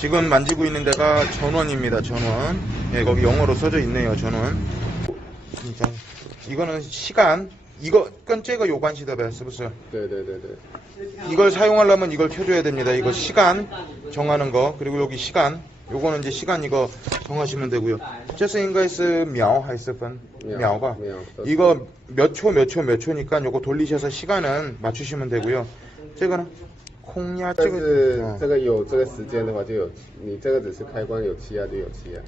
지금 만지고 있는 데가 전원입니다 전원. 예, 거기 영어로 써져 있네요 전원. 진짜 이거는 시간 이거 끈째가 요관 시답에 쓰부스 네네네네. 이걸 사용하려면 이걸 켜줘야 됩니다. 이거 시간 정하는 거. 그리고 여기 시간. 요거는 이제 시간 이거 정하시면 되고요. 체스인가이스 묘 하이스픈 묘가 이거 몇 초 몇 초 몇 초니까 요거 돌리셔서 시간은 맞추시면 되고요. 최근에 空压这但个是어. 这个有这个时间的话，就有你这个只是开关有气压就有气压。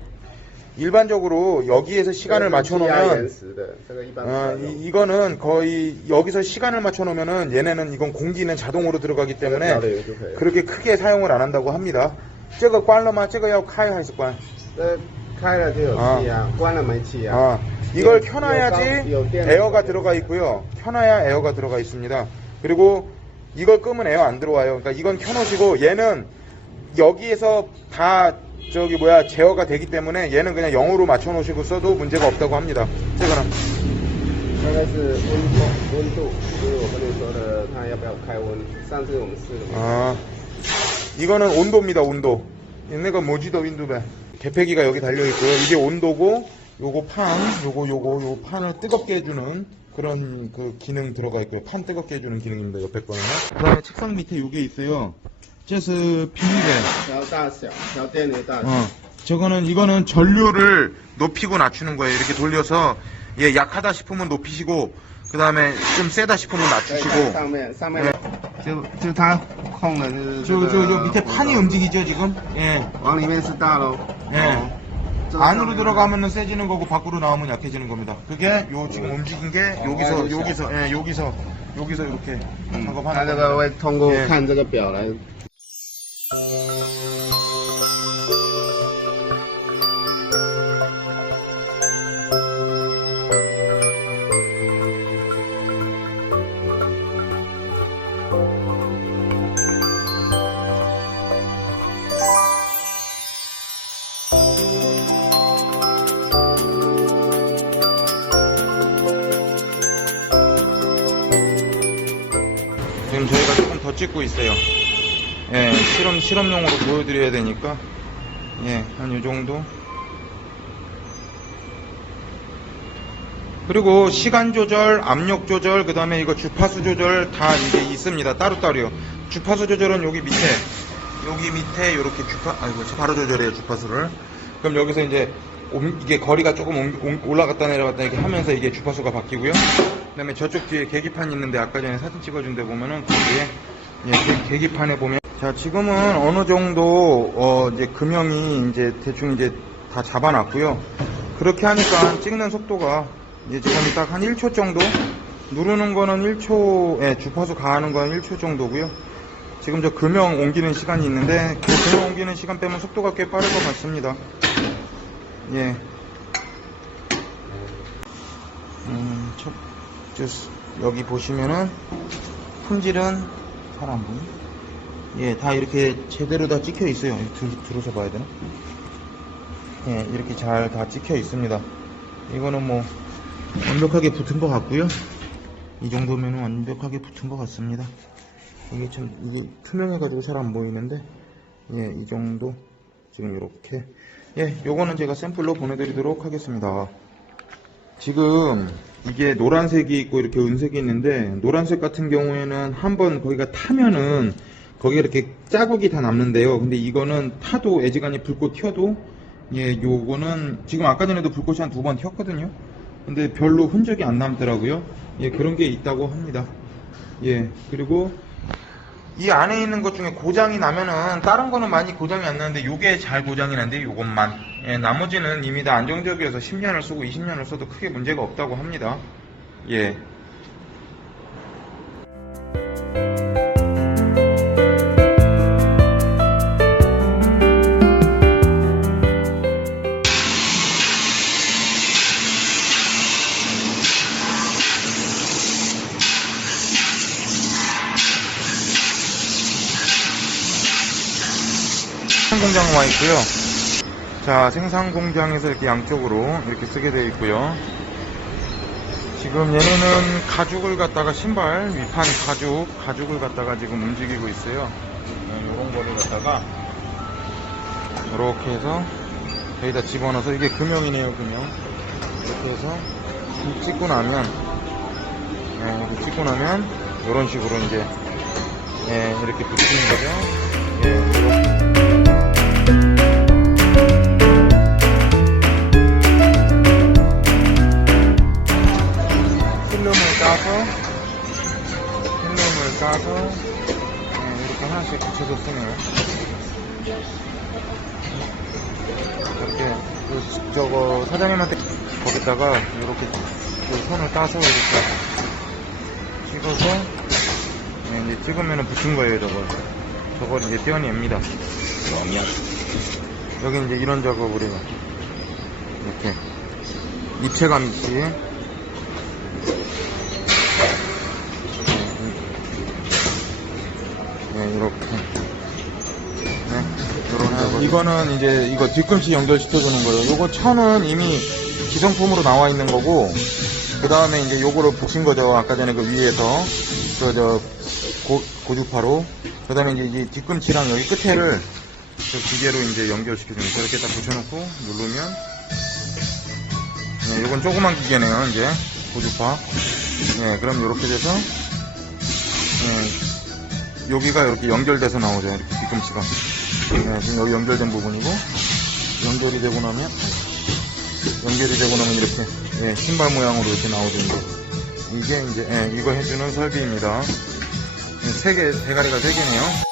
일반적으로 여기에서 시간을 맞춰 气压延 놓으면 时的，这个一般 어, 不要用 이, 이거는 거의 여기서 시간을 맞춰 놓으면은 얘네는 이건 공기는 자동으로 들어가기 때문에 调的也就可以了。 그렇게 크게 사용을 안 한다고 합니다. 这个关了吗?这个要开还是关?这开了就有气压，关了没气压。 아, 이걸 요- 켜놔야지 요电 에어가 들어가 있고요. 켜놔야 에어가 들어가 있습니다. 그리고 이걸 끄면 에어 안 들어와요. 그러니까 이건 켜놓으시고 얘는 여기에서 다 저기 뭐야 제어가 되기 때문에 얘는 그냥 0으로 맞춰놓으시고 써도 문제가 없다고 합니다. 这个呢?那个是温度，温度就是我跟你说的，它要不要开温？上次我们试了嘛。 아, 이거는 온도입니다. 온도. 얘네가 뭐지더 윈도배. 개폐기가 여기 달려 있고요. 이게 온도고 요거 판, 요거 요거 요 판을 뜨겁게 해주는 그런 그 기능 들어가 있고요. 판 뜨겁게 해주는 기능입니다. 옆에 거는. 그다음에 책상 밑에 요게 있어요. 这是 비닐에. 调大小，调电流大小。 어, 저거는 이거는 전류를 높이고 낮추는 거예요. 이렇게 돌려서 얘 약하다 싶으면 높이시고 그 다음에 좀 세다 싶으면 对 낮추시고 上面上面就就它控的就是这 저 个 저 저 밑에 판이 움직이죠 지금? 예. 往里面是大喽。 예. 这个上面 안으로 들어가면은 세지는 거고 밖으로 나오면 약해지는 겁니다. 그게 요 지금 움직인 게 여기서 여기서 예 여기서 여기서 이렇게 它这 작업하는 个会通过 예. 看这个表来。 지금 저희가 조금 더 찍고 있어요. 예, 실험 실험용으로 보여드려야 되니까 예, 한요 정도. 그리고 시간 조절, 압력 조절, 그 다음에 이거 주파수 조절 다 이게 있습니다. 따로따로요. 주파수 조절은 여기 밑에, 여기 밑에 이렇게 주파, 아이고, 바로 조절해요, 주파수를. 그럼 여기서 이제 옴- 이게 거리가 조금 올라갔다 내려갔다 이렇게 하면서 이게 주파수가 바뀌고요. 그 다음에 저쪽 뒤에 계기판 있는데 아까 전에 사진 찍어준 데 보면은 거기에 예, 계- 계기판에 보면 자 지금은 어느 정도 어 이제 금형이 이제 대충 이제 다 잡아놨고요. 그렇게 하니까 찍는 속도가 이제 지금 딱 한 1초 정도 누르는 거는 1초 예, 주파수 가하는 건 1초 정도고요. 지금 저 금형 옮기는 시간이 있는데 그 금형 옮기는 시간 빼면 속도가 꽤 빠를 것 같습니다. 예. 음, 첫, 저, 여기 보시면은 품질은 잘안 보네. 예, 다 이렇게 제대로 다 찍혀 있어요. 들, 들어서 봐야 되나? 예, 이렇게 잘 다 찍혀 있습니다. 이거는 뭐 완벽하게 붙은 것 같고요. 이 정도면 완벽하게 붙은 것 같습니다. 이게 참 이게 투명해가지고 잘 안 보이는데 예, 이 정도 지금 이렇게 예, 요거는 제가 샘플로 보내드리도록 하겠습니다. 지금 이게 노란색이 있고 이렇게 은색이 있는데 노란색 같은 경우에는 한번 거기가 타면은 거기에 이렇게 자국이 다 남는데요. 근데 이거는 타도 애지간히 불꽃 튀어도 예, 요거는 지금 아까 전에도 불꽃이 한 두 번 튀었거든요. 근데 별로 흔적이 안 남더라고요. 예, 그런 게 있다고 합니다. 예, 그리고 이 안에 있는 것 중에 고장이 나면은 다른 거는 많이 고장이 안 나는데 요게 잘 고장이 난데 요것만 예, 나머지는 이미 다 안정적이어서 10년을 쓰고 20년을 써도 크게 문제가 없다고 합니다 예. 공장 와 있고요. 자, 생산 공장에서 이렇게 양쪽으로 이렇게 쓰게 되어 있고요. 지금 얘네는 가죽을 갖다가 신발 위판 가죽 가죽을 갖다가 지금 움직이고 있어요. 이런 거를 갖다가 이렇게 해서 여기다 집어넣어서 이게 금형이네요 금형 이렇게 해서 이 찍고 나면 예, 이렇게 찍고 나면 이런 식으로 이제 예, 이렇게 붙이는 거죠 저거 사장님한테 거기다가 이렇게 그 손을 따서 이렇게 찍어서 예, 이제 찍으면은 붙은 거예요 저걸 저걸 이제 떼어냅니다. 그러면 여기 이제 이런 작업을 해요 이렇게 입체감 있이 네, 이렇게. 이거는 이제 이거 뒤꿈치 연결시켜주는 거예요. 요거 천은 이미 기성품으로 나와 있는 거고, 그 다음에 이제 요거를 붙인 거죠. 아까 전에 그 위에서. 그, 저, 고, 고주파로. 그 다음에 이제 이 뒤꿈치랑 여기 끝에를 저 기계로 이제 연결시켜주는 거예요. 저렇게 딱 붙여놓고 누르면, 네, 요건 조그만 기계네요, 이제. 고주파. 네, 그럼 이렇게 돼서, 네, 여기가 이렇게 연결돼서 나오죠. 이렇게 뒤꿈치가. 네, 지금 여기 연결된 부분이고, 연결이 되고 나면, 연결이 되고 나면 이렇게, 예, 신발 모양으로 이렇게 나오죠. 이게 이제, 예, 이거 해주는 설비입니다. 예, 세 개, 대가리가 세 개네요.